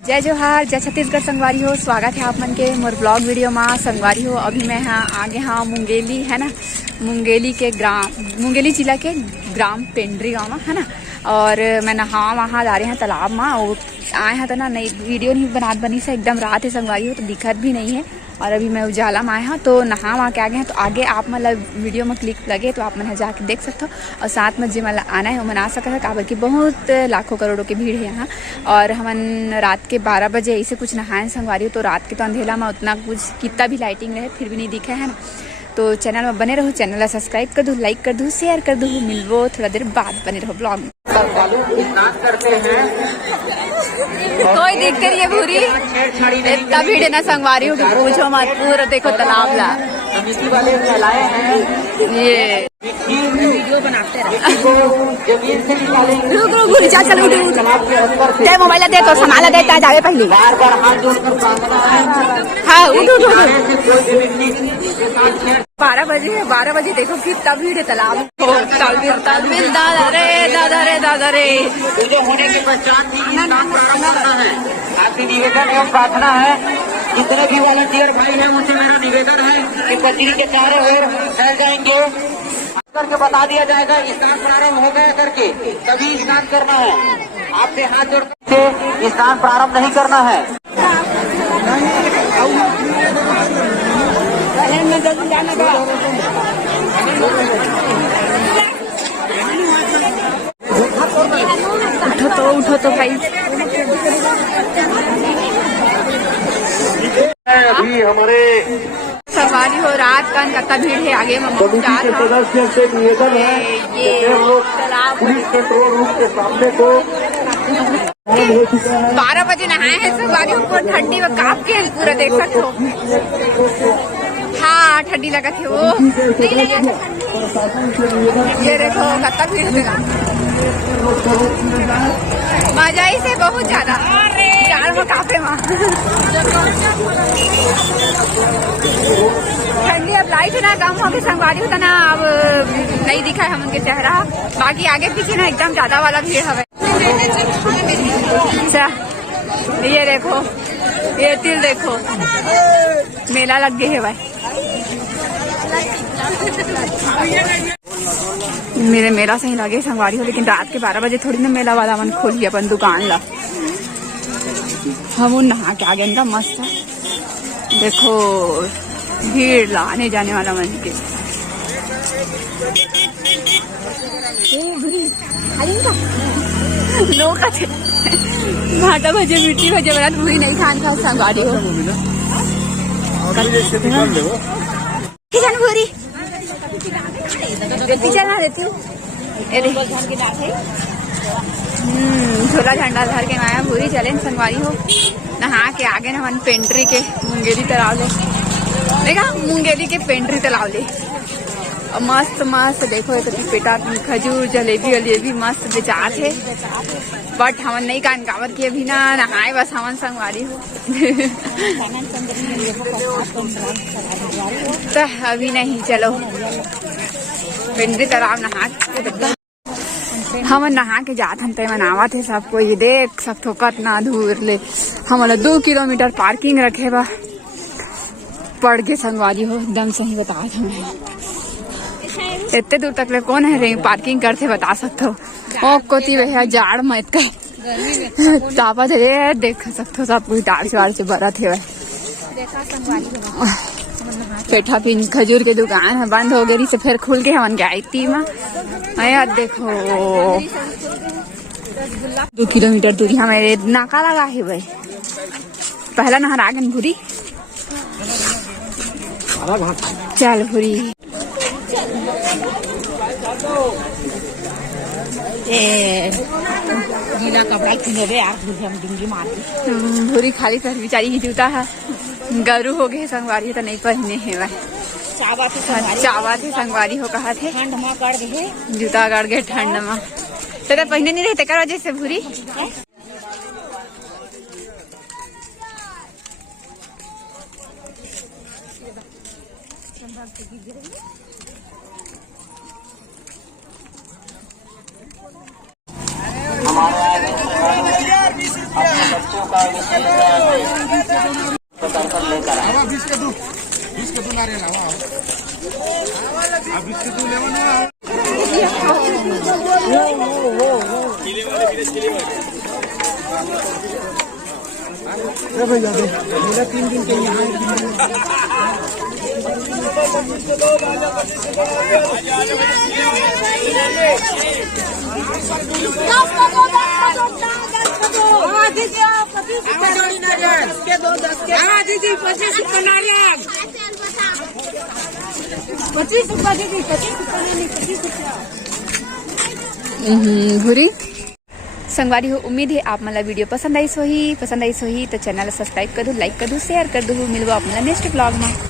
जय जोहार, जय छत्तीसगढ़ संगवारी हो। स्वागत है आप मन के मोर ब्लॉग वीडियो में। संगवारी हो अभी मैं हाँ आगे हाँ मुंगेली है ना, मुंगेली जिला के ग्राम पेंड्री गाँव में है ना। और मैं नहा वहाँ जा रहे हैं तालाब में और आए हैं तो ना नई वीडियो नहीं बनी से एकदम रात है संगवारी हो तो दिक्कत भी नहीं है। और अभी मैं उजाला में आए हैं तो नहा वहाँ के आगे हैं तो आगे आप मतलब वीडियो में क्लिक लगे तो आप मन जाके देख सकते हो। और साथ में जो मतलब आना है वो मना सकता है काबर की बहुत लाखों करोड़ों की भीड़ है यहाँ। और हमन रात के 12 बजे ऐसे कुछ नहाए संगवारी हो तो रात के तो अंधेला में उतना कुछ कितना भी लाइटिंग रहे फिर भी नहीं दिखा है ना। तो चैनल में बने रहो, चैनल सब्सक्राइब कर दो, लाइक कर दो, शेयर कर दो। मिलवो थोड़ा देर बाद बने रहो ब्लॉग में। कोई दिक्कत नहीं है भूरी, इतना भीड़ है ना संगवारी हो कि पूछो मत। पूरा देखो तालाब ला ये वीडियो बनाते रहे। मोबाइल दे तो संभाला देता है जावे पहले। हाँ उठो 12 बजे देखो कितना भीड़ है तालाब। दादा रे होने के पश्चात आपकी निवेदन एवं प्रार्थना है, जितने भी वॉलंटियर भाई हैं उनसे मेरा निवेदन है कि पत्नी के चारों ओर फैल जाएंगे करके बता दिया जाएगा स्नान प्रारंभ हो गया करके तभी स्नान करना है। आपसे हाथ जोड़ के स्नान प्रारंभ नहीं करना है। उठो तो भाई। अभी हमारे सवारी हो रात का कितना भीड़ है आगे में सदस्य से निवेदन है ये पुलिस कंट्रोल रूम के सामने को 12 बजे नहाए हैं सवारी को ठंडी में कांप के पूरा देख सकते हो। हाँ ठंडी लगा थे वो। ये देखो कितना भीड़ है, मजा ही से बहुत ज्यादा चार वो काफे वहाँ ठंडी। अब लाइट है ना कम हो गई संगवारी होता ना, अब नहीं दिखा है हम उनके चेहरा। बाकी आगे पीछे ना एकदम ज्यादा वाला भीड़ है। ये देखो ये तिल देखो मेला लग गए है भाई। मेरे मेला सही लगे संगवारी हो, लेकिन रात के 12 बजे थोड़ी ना मेला वाला मन खोली अपन दुकान ला। हम नहा के आगे इनका मस्त है। देखो भीड़ ला आने जाने वाला मन के लोग भाटा भजे मिट्टी भजे बना पूरी नहीं खान खा संगवारी हो किसान भूरी चलना देती हूँ। झोला झंडा धर के माया भूरी चले संगवारी हो नहा के आगे ना मन पेंट्री के मुंगेली तालाब ले देखा, मुंगेली के पेंट्री तालाब ले। और मस्त मस्त देखो एक पेटा खजूर जलेबी मस्त बेचात है। बट हमन नहीं कान कावर की अभी ना नहाए बस हमन संगवारी हो तो अभी नहीं चलो पेंड्री तालाब नहा हम नहा के जात हम मनावा थे सबको। ये देख सकते कितना दूर ले हम 2 किलोमीटर पार्किंग रखे बा पड़ के संगवारी हो एकदम सही बता हमें इतने दूर तक ले कौन है रे पार्किंग करते बता सकते हो। ओ कोती भैया जाड़ में इतना तापा थे देख सकते हो सब कुछ डाल से भरा थे। पेठा पिन खजूर के दुकान है बंद हो गई से फिर खुल के हमन गई थी यार। देखो 2 किलोमीटर दूरी हमारे नाका लगा है भाई। पहला नहर आ गई भूरी चल भूरी गीला कपड़ा भूरी खाली सर बेचारी ही जूता है गरू हो गए संगवारी तो नहीं पहने है वह चावा थे संगवारी हो कहा थे ठंड में कर गए जूता गड़ गए ठंड में तो पहने नहीं रहते कर वजह से भूरी। हमारे अपने बच्चों का दर्शन लेकर आए। भूरी संगवारी हो, उम्मीद है आप मला वीडियो पसंद आई सोही तो चैनल सब्सक्राइब कर दो, लाइक कर दो, शेयर कर दो। मिलवा आप नेक्स्ट ब्लॉग में।